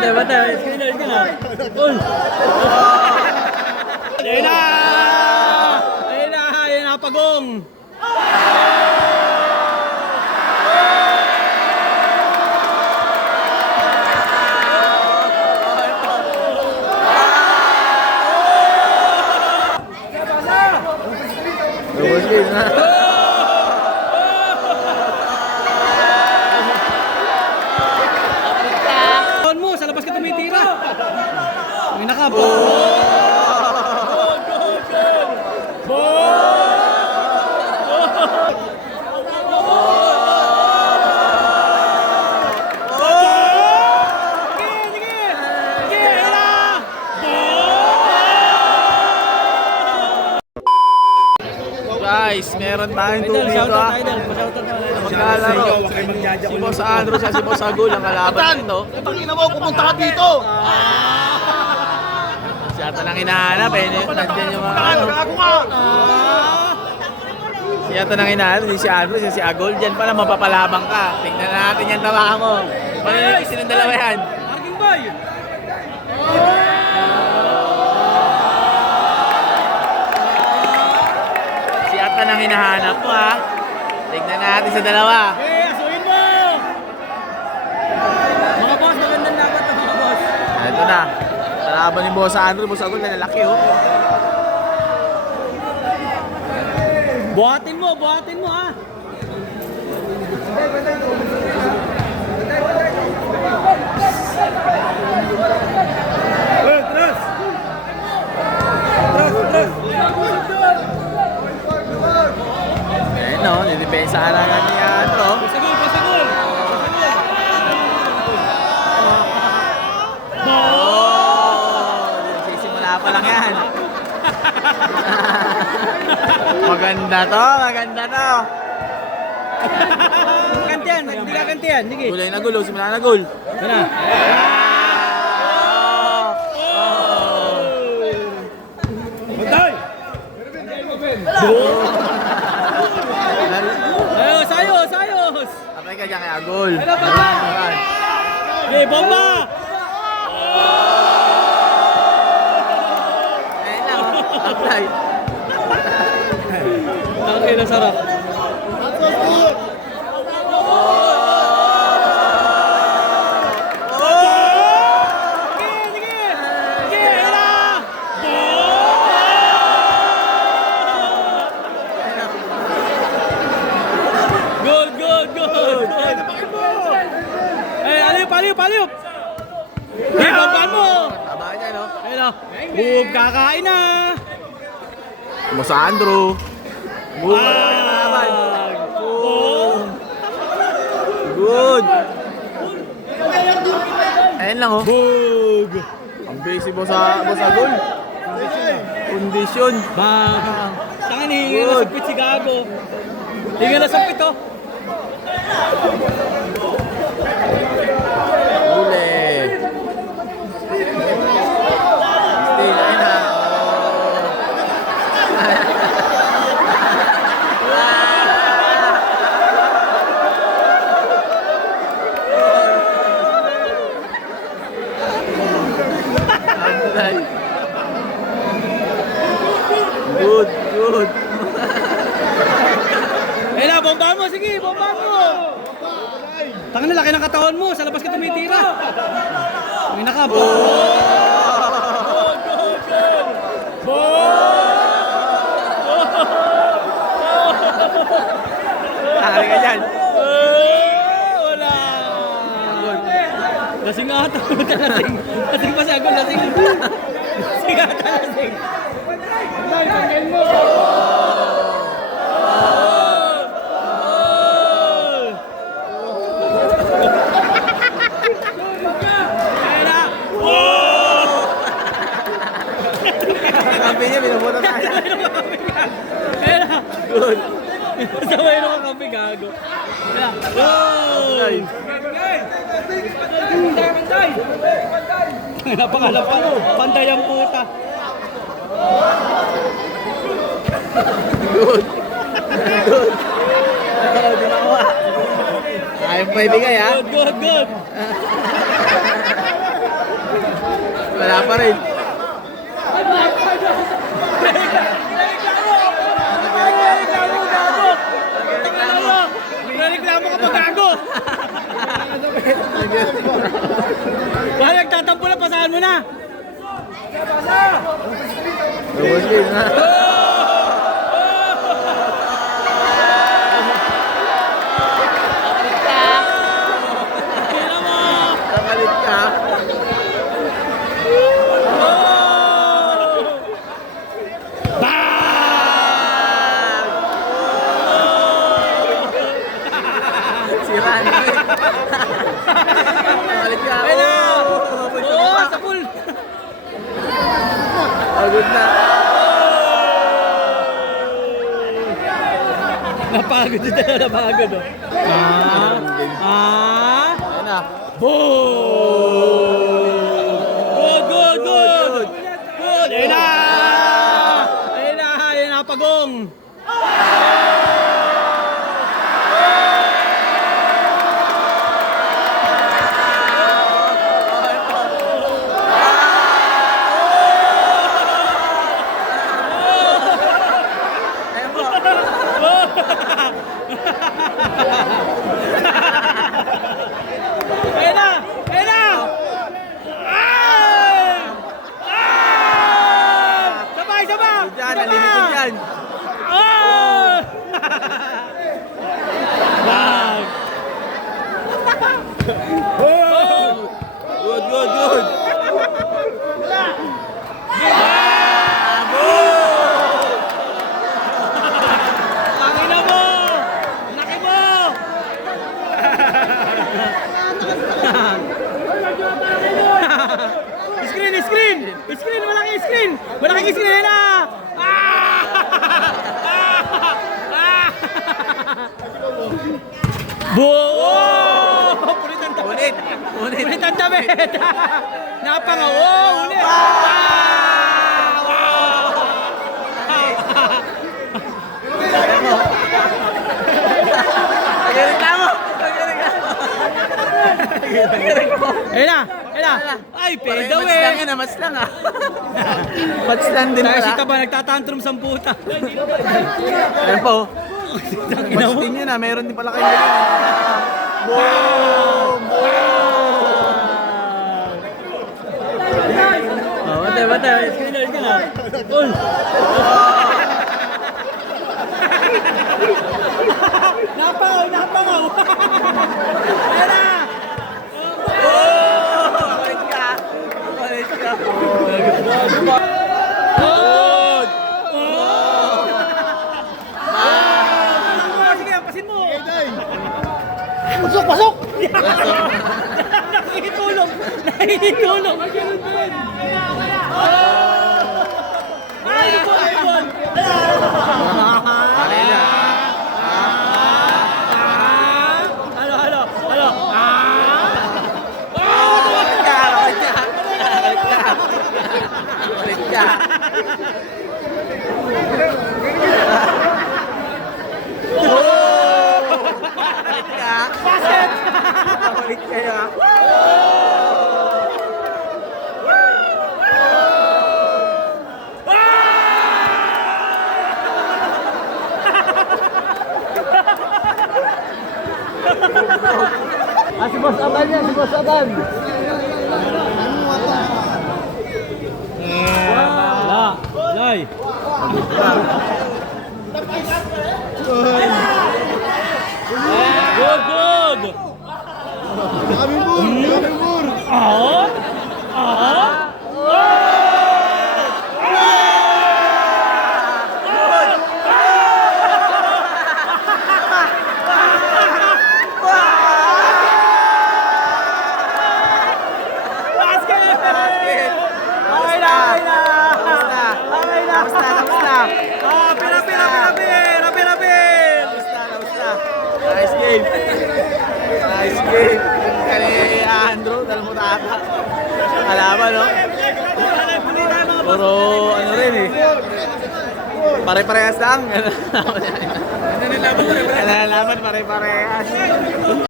Batay. Skinner. Uy! Ayun na! Ayun na, pagong! Taon mo, sa labas ka tumitira. May nakabo. Guys, meron tayong tubig dito ah. Maglalaro. Si Boss Andrew siya, si Boss Agul ang kalaban nito. Tangina mo, pumunta ka dito! Si Ata nang hinahanap eh. Nandiyan yung mga ano. Si Ata nang hinahanap, hindi si Andrew, si Agul. Diyan pala mapapalabang ka. Tingnan natin yung tawa mo. Paano yung silang dalawa yan? Arking boy! Si Ata nang hinahanap mo ha. Tingnan natin sa dalawa. Asuhin mo! Mga boss, magandang laban to mga boss. Ito na. Kalaban ni Boss Andrew, Boss Agul na lalaki oh. Buhatin mo ha. Ayun no, nidepensahan na ni Andrew. Pasagol! Sisimula pa lang yan. Maganda to. Gantian, hindi ka gantian. Sige. Gulay na gul, simula na gul. Yan na. Batay! Sayos! Apay ka dyan kay Agul. Ano ba? Hey, bomba! Ayun lang, apply. Okay, nasarap. Paliyop! Hey, bamban mo! Tama ka dyan, no? Ayun o. Boom, kakain na! Boss Andrew. Boom, kalaban. Boom! Good. Ayun lang, oh. Bug! Ang basic Boss Agul. Kondisyon. Bang! Tangan, hihinga na sapit si Gago. Hihinga na sapit, oh. Good. Eh na, bombahan mo, sige, bombahan mo. Tangan na, laki ng katawan mo, sa labas ka tumitira. May nakabo. Hari ka dyan. Wala. Lasing ata, lasing. Lasing pa si Agol, lasing. Lasing ata, lasing. Kampi niya, binubuto tayo. Good. Sabay na kakampi, Gago. Wow! Napakalapang, pantay ang puta. Good. Di makuha. Ayaw pa ibigay, ha? Good. pa rin. Reklamo ka pa, gago! Wala, nagtatampo na, pasahan mo na! Double game na. Tira mo! Nakalit ka. Sira na eh. Nakalit ka. Ayun na! Oh, Oo, sa pool! pagod na. Napagod din talaga, napagod oh. Ayun na. Good, good, good! Good! Ayun na! Ayun na, ayun na, pagong! Ayun po. Ayun na! Ayun na! Ah! Ah! Sabay, sabay! Diyan, nalimitin dyan. Ah! Wag! Good, good, good. Pakina mo! Laki mo! Screen, screen! Screen, malaking screen! Malaking screen na! Ah! Ah! Buo! Pulit ang damit! Ulit. Ulit. Pulit ang damit! Napangawo! Ulit! Ah! Nagreklamo. Nagreklamo. Ayun na! Ayun na! Ay, peda Match lang eh! yan, match lang ah. Match lang din Dahil si pala. Taba nagtatantrum sa puta. Ayun po. Ina Match mo. din yun ah, meron din pala kayo galing. Boom! Oh, bate, bate. Screen na, screen na. Uy! Napangaw, napangaw! Ayun na! Balik ka. Balik ka. Good! Sige, pasin mo! Pasok, pasok! Nakikitulong! Nakikitulong! Ay, ibon, ibon! Ayun na. Halo, halo, halo! Balik ka. Balik ka. Balik ka. Balik ka. Balik ka. Basket! Balik kayo ah. Si Boss Aban yan, si Boss Aban. Wala! Lay! Good, good! Kami bur, kami bur. Ah! Ah! Basket! Basket. Okay na, okay na! Tapos na. Okay na! Tapos na. Tapos na. Ah, pira, pira, pira, pira, pira, pira! Tapos na. Tapos na. Nice game. Nice game. Kani Andrew, dala mo ata. Kalaban, no? Puro ano rin eh. Pare-parehas lang. Nalalaman pare-parehas.